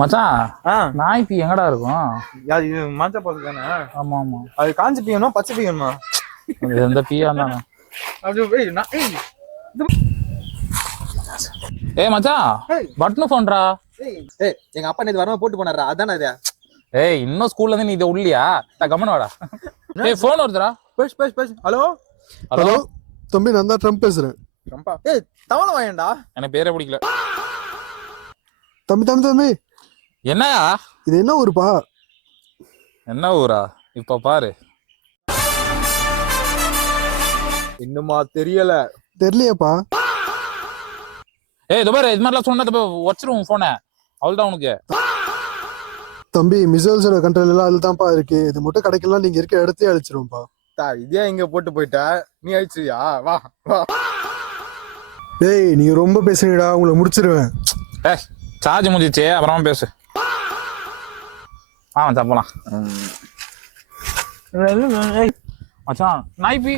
மச்சான் ஆ நாய் பி எங்கடா இருக்கும்? யார் இது மாச்சா பாத்து தானே? ஆமா ஆமா, அது காஞ்சி பீயணுமா பச்சை பீயணுமா? அது எந்த பீயா இருந்தானே. அப்படி போய் நான் ஏய் மச்சான், பட்டன் போன்டா. எங்க அப்பா நேத்து வரமா போட்டு போனாரா, அதானே அது. ஏய் இன்னும் ஸ்கூல்ல இருந்து நீ இதை உள்ளியா? கம்மன் வாடா. ஏய் போன் வருதுடா. பேசு. ஹலோ ஹலோ தம்பி, நான் தான் ட்ரம்ப் பேசுறேன். ட்ரம்பா? ஏய் தவளை வாயேன்டா. எனக்கு பேரே பிடிக்கல. தம்பி என்னயா இது என்ன ஊருப்பா? என்ன ஊரா? இப்ப பாரு. இன்னுமா தெரியல? தெரியலையாப்பா. ஏய் இது பாரு, இது மாதிரிலாம் சொன்னா வச்சிருவோம் போனை. அவ்வளவுதான் உனக்கு. தம்பி, மிசைல்ஸோட கண்ட்ரோல் எல்லாம் அதுல தான்ப்பா இருக்கு. இது மட்டும் கிடைக்கலாம், நீங்க இருக்க இடத்தையே அழிச்சிருவோம்ப்பா. இதே இங்க போட்டு போயிட்ட, நீ அழிச்சியா? வா வா. டேய் நீங்க ரொம்ப பேசுறீங்கடா, உங்களை முடிச்சிருவேன். ஏய் சார்ஜ் முடிஞ்சிச்சு, அப்புறமா பேசு. மச்சான் போலாம். மச்சான் நாய் பி